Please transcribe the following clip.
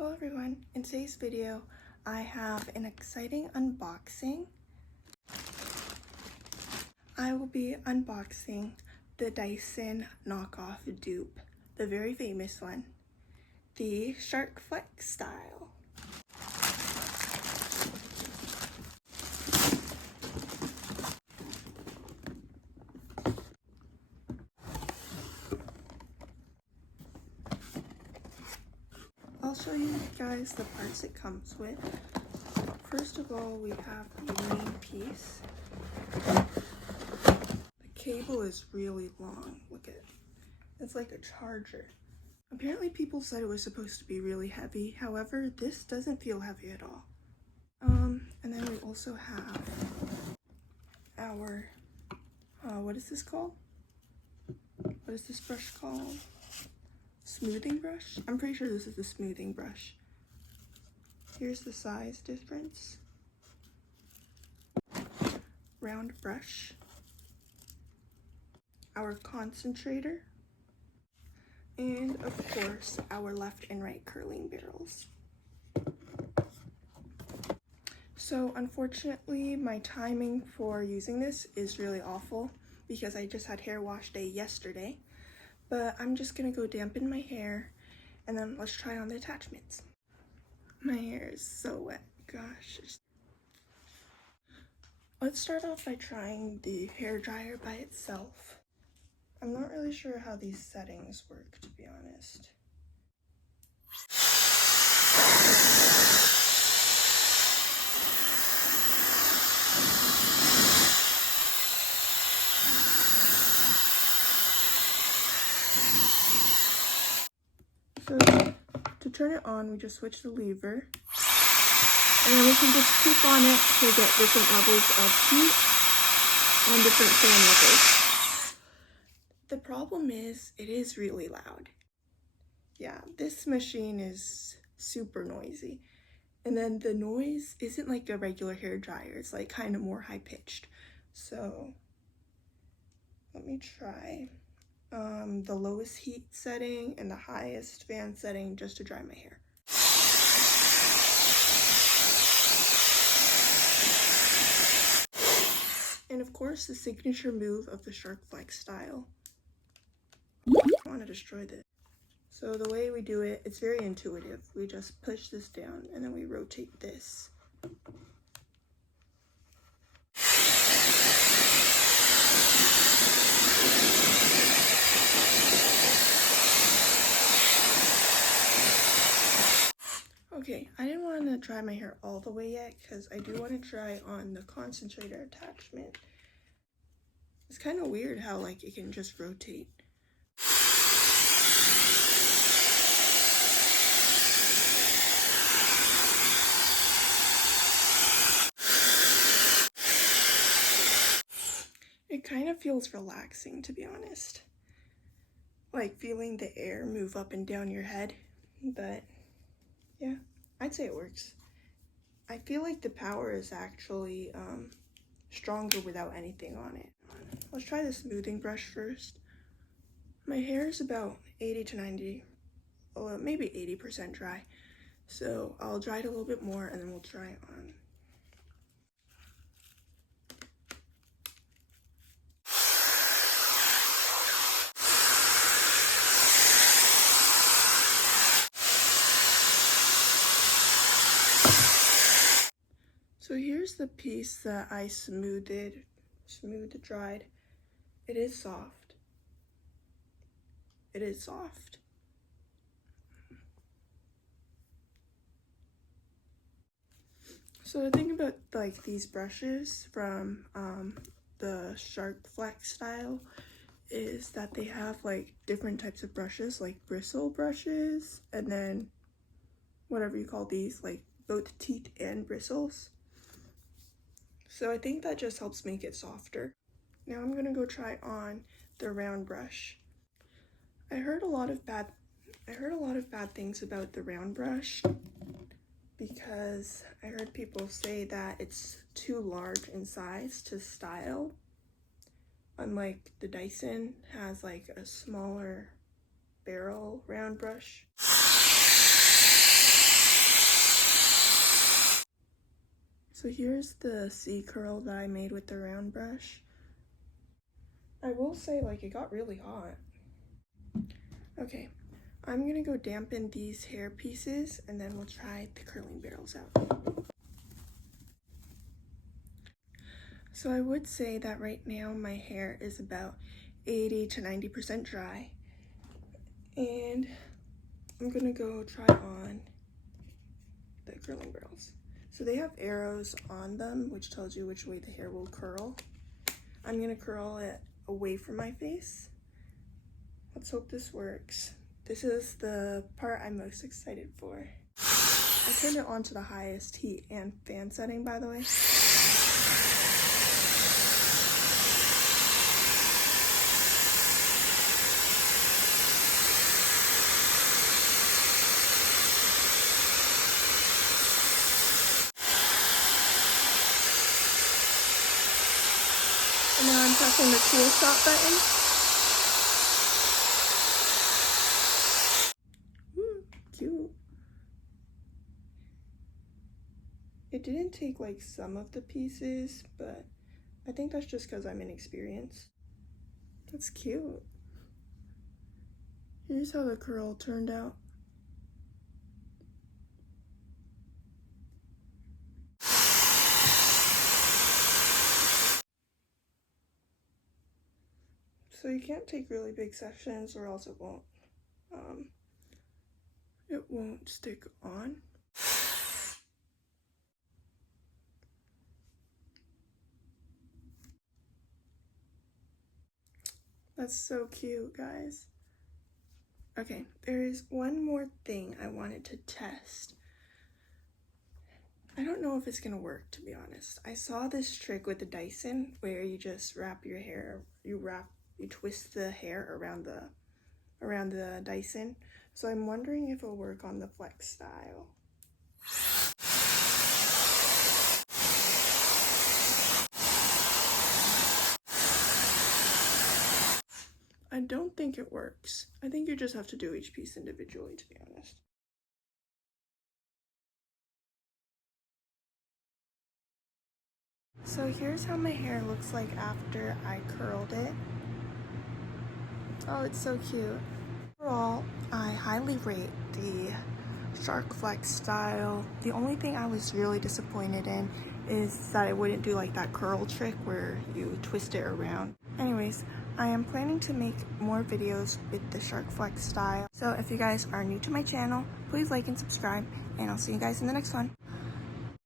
Hello everyone, in today's video I have an exciting unboxing. I will be unboxing the Dyson knockoff dupe, the very famous one, the Shark Flex style. I'll show you guys the parts it comes with. First of all, we have the main piece. The cable is really long. Look at it. It's like a charger. Apparently people said it was supposed to be really heavy. However, this doesn't feel heavy at all. And then we also have our, what is this called? What is this brush called? Smoothing brush? I'm pretty sure this is the smoothing brush. Here's the size difference. Round brush. Our concentrator. And of course, our left and right curling barrels. So unfortunately, my timing for using this is really awful because I just had hair wash day yesterday. But I'm just gonna go dampen my hair and then let's try on the attachments. My hair is so wet, gosh. Let's start off by trying the hair dryer by itself. I'm not really sure how these settings work, to be honest. So to turn it on, we just switch the lever, and then we can just keep on it to get different levels of heat and different fan levels. The problem is, it is really loud. Yeah, this machine is super noisy. And then the noise isn't like a regular hair dryer, it's like kind of more high pitched. So let me try the lowest heat setting and the highest fan setting just to dry my hair. And of course, the signature move of the Shark Flex style. I want to destroy this. So the way we do it, it's very intuitive. We just push this down and then we rotate this. Okay, I didn't want to dry my hair all the way yet because I do want to try on the concentrator attachment. It's kind of weird how like it can just rotate. It kind of feels relaxing, to be honest. Like feeling the air move up and down your head, but yeah, I'd say it works. I feel like the power is actually stronger without anything on it. Let's try the smoothing brush first. My hair is about 80 to 90, maybe 80% dry. So I'll dry it a little bit more and then we'll try it on. So here's the piece that I smoothed dried. It is soft. It is soft. So the thing about like these brushes from the Shark Flex style is that they have like different types of brushes, like bristle brushes, and then whatever you call these, like both teeth and bristles. So I think that just helps make it softer. Now I'm gonna go try on the round brush. I heard a lot of bad things about the round brush because I heard people say that it's too large in size to style. Unlike the Dyson has like a smaller barrel round brush. So here's the C curl that I made with the round brush. I will say, like, it got really hot. Okay, I'm gonna go dampen these hair pieces and then we'll try the curling barrels out. So I would say that right now my hair is about 80 to 90% dry. And I'm gonna go try on the curling barrels. So they have arrows on them, which tells you which way the hair will curl. I'm gonna curl it away from my face. Let's hope this works. This is the part I'm most excited for. I turned it on to the highest heat and fan setting, by the way. And now I'm pressing the cool stop button. Cute. It didn't take like some of the pieces, but I think that's just because I'm inexperienced. That's cute. Here's how the curl turned out. So you can't take really big sections or else it won't stick on. That's so cute, guys. Okay, there is one more thing I wanted to test. I don't know if it's gonna work, to be honest. I saw this trick with the Dyson where you just wrap your hair, you twist the hair around the Dyson. So I'm wondering if it'll work on the flex style. I don't think it works. I think you just have to do each piece individually, to be honest. So here's how my hair looks like after I curled it. Oh, it's so cute. Overall, I highly rate the Shark Flex style. The only thing I was really disappointed in is that it wouldn't do like that curl trick where you twist it around. Anyways, I am planning to make more videos with the Shark Flex style. So if you guys are new to my channel, please like and subscribe, and I'll see you guys in the next one.